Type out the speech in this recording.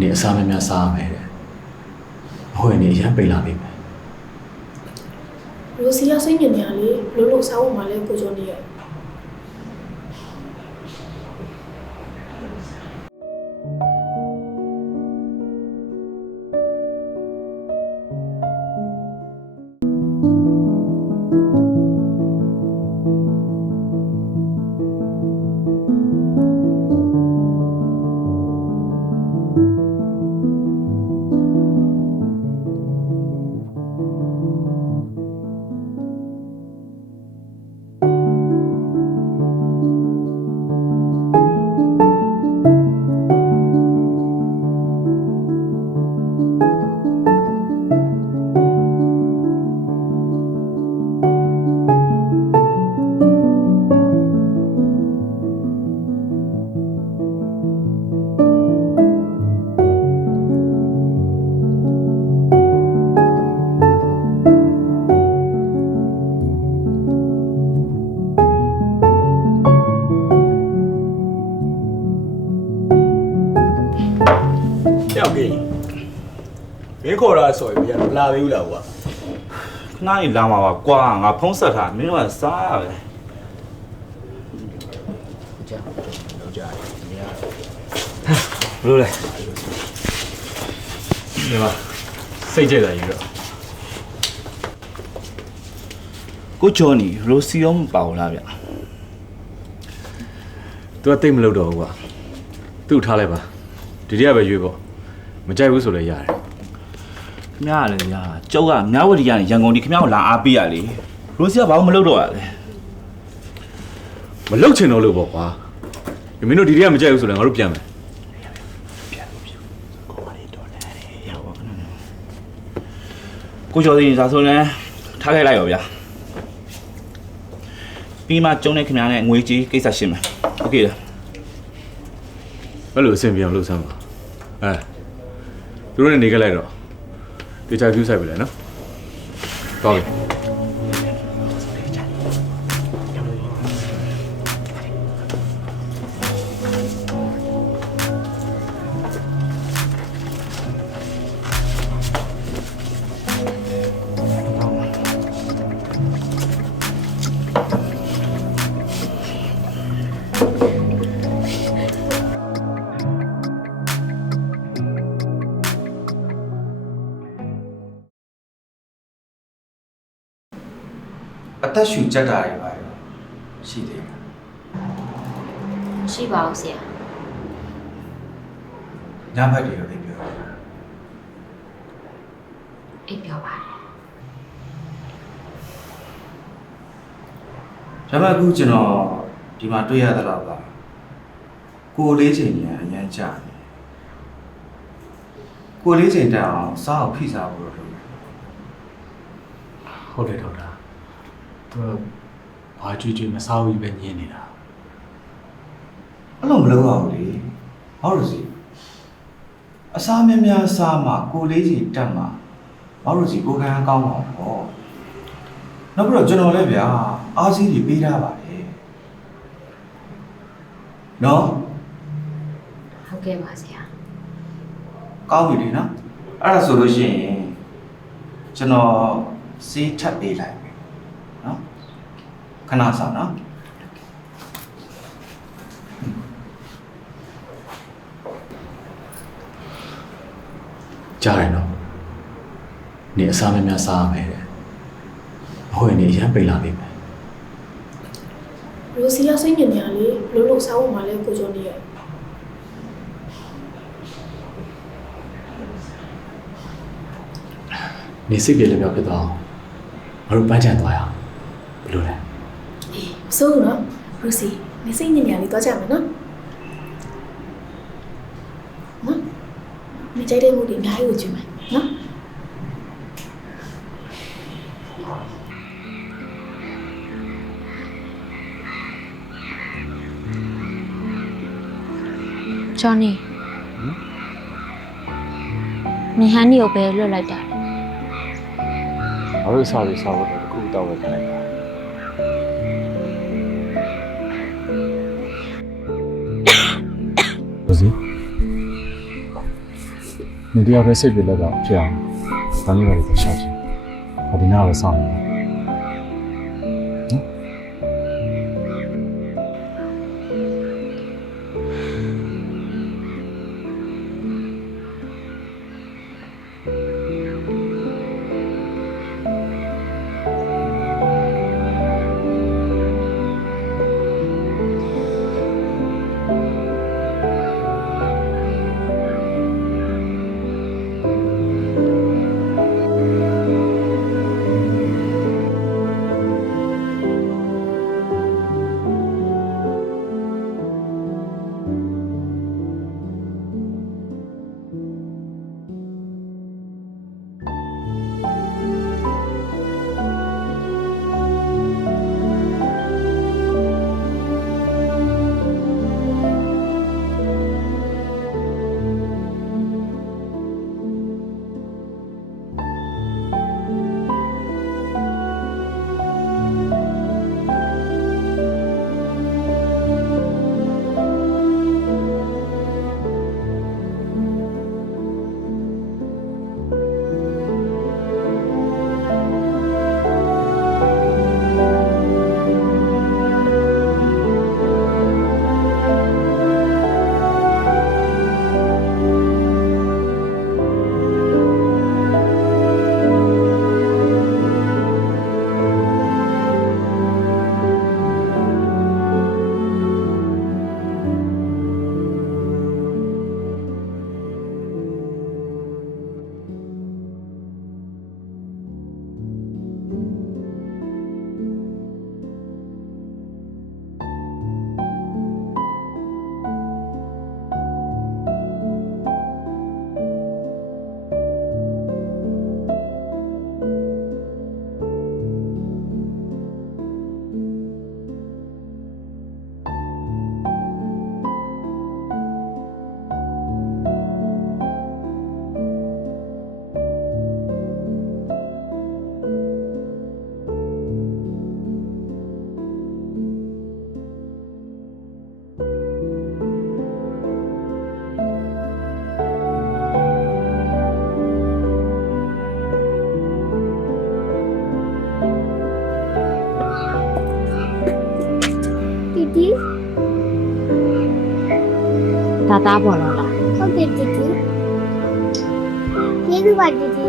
နေအစားမများစားရမယ်တဲ့မဟုတ်ရင်နေအရန်ပိတ်လာပြီမယ်ရိုစီကစိတ်ညစ်နေရလေဘလို့လို့စားဖို့မှလဲကိုကျော်နေရဲ့ ခေါ်တာဆိုရင်ပြန်မလာသေးဘူးလားကွာခဏလေးလာမှာပါကွာငါဖုံးဆက်ထားမင်းတို့ကစားရပဲကြာတော့ကြာနေရဘယ်လိုလဲဒီမှာစိတ်ကြိတ်တာယူတော့ကိုချောနီရိုစီယောမပါဘူးလားဗျသူကတိတ်မလုပ်တော့ဘူးကွာသူ့ထားလိုက်ပါဒီတည်းကပဲရွေးပေါ့မကြိုက်ဘူးဆိုလည်းရတယ် ခင်ဗျားကလည်းညာကျုပ်ကမြဝတီကနေရန်ကုန်ဒီခင်ဗျားကိုလာအားပေးရလေရိုစီကဘာမှမလုပ်တော့ရလဲ မလုပ်ချင်တော့လို့ပေါ့ကွာမင်းတို့ဒီတည်းကမကြိုက်ဘူးဆိုလည်းငါတို့ပြန်မယ် ကိုချောစီဒါဆိုရင်ထားခဲ့လိုက်ရောဗျာပြီးမှကျုံးတဲ့ခင်ဗျားနဲ့ငွေကြီးကိစ္စရှင်းမယ်โอเคလား ဘယ်လိုအဆင်ပြေအောင်လုပ်စမ်းပါအဲသူတို့နဲ့နေခဲ့လိုက်တော့ တေချာကျူးဆိုင်ပြီလေနော်တော်ပြီ အသက်ရှူကြက်တာတွေပါရောရှိသေးတယ်ရှိပါဦးဆရာညဘက်တွေရောအိပ်ပြောတယ်အိပ်ပြောပါတယ်ဒါပေမဲ့အခုကျွန်တော်ဒီမှာတွေ့ရသလောက်ပါကိုယ်လေးချိန်ညာအရန်ကြာတယ်ကိုယ်လေးချိန်တက်အောင်စားအောင်ဖိစားဖို့တော့လုပ်တယ်ဟုတ်တယ်ဒေါက်တာ သူကဘာကြွေးကြွေးမစားဘူးပဲညင်းနေတာအဲ့လိုမလုပ်ရဘူးလေဟောလို့စီအစားများများစားမှကိုယ်လေးချိန်တက်မှဟောလို့စီကိုယ်ခံကောင်းအောင်ပေါ့နောက်ပြီးတော့ကျွန်တော်လည်းဗျာအားစီးတွေပေးထားပါတယ်နော်ဟုတ်ကဲ့ပါဆရာကောင်းပြီလေနော်အဲ့ဒါဆိုလို့ရှိရင်ကျွန်တော်စေးထပ်ပေးလိုက်မယ်နော် ခဏဆောင်နော်ကြားတယ်နော်နေအစားမများစားရမယ်တဲ့မဟုတ်ရင်နေအရန်ပိတ်လာပြီမယ်ရိုစီကစိတ်ညစ်နေရလေဘလို့လို့စားဖို့မှလဲကိုကျော်နေရဲ့နေစိတ်ပြေလည်းပြောက်ဖြစ်သွားအောင်ငါတို့ပန်းချန်သွားရအောင်ဘယ်လိုလဲအေး မစိုးဘူးနော်ရိုစီနေစိတ်ညစ်နေရလေတော့ကြမယ်နော်နော်မကြိုက်တဲ့မှုတွေအများကြီးကိုကြည့်မယ်နော်ဂျော်နီနင်ဟန်နီကိုပဲလွတ်လိုက်တာလေငါတို့စားပြီးစားဖို့တခုတောက်ဝယ်ခိုင်းလို စီနေတယောက်တည်းစိတ်ပြလက်တော့ဖြစ်အောင်ဒါမျိုးပဲရှာချင်ဘာဒီနာပဲစောင့်နေတယ်တီ သားပေါ်တော့လားဟုတ်တယ်တီတီကျေးဇူးပါတီတီ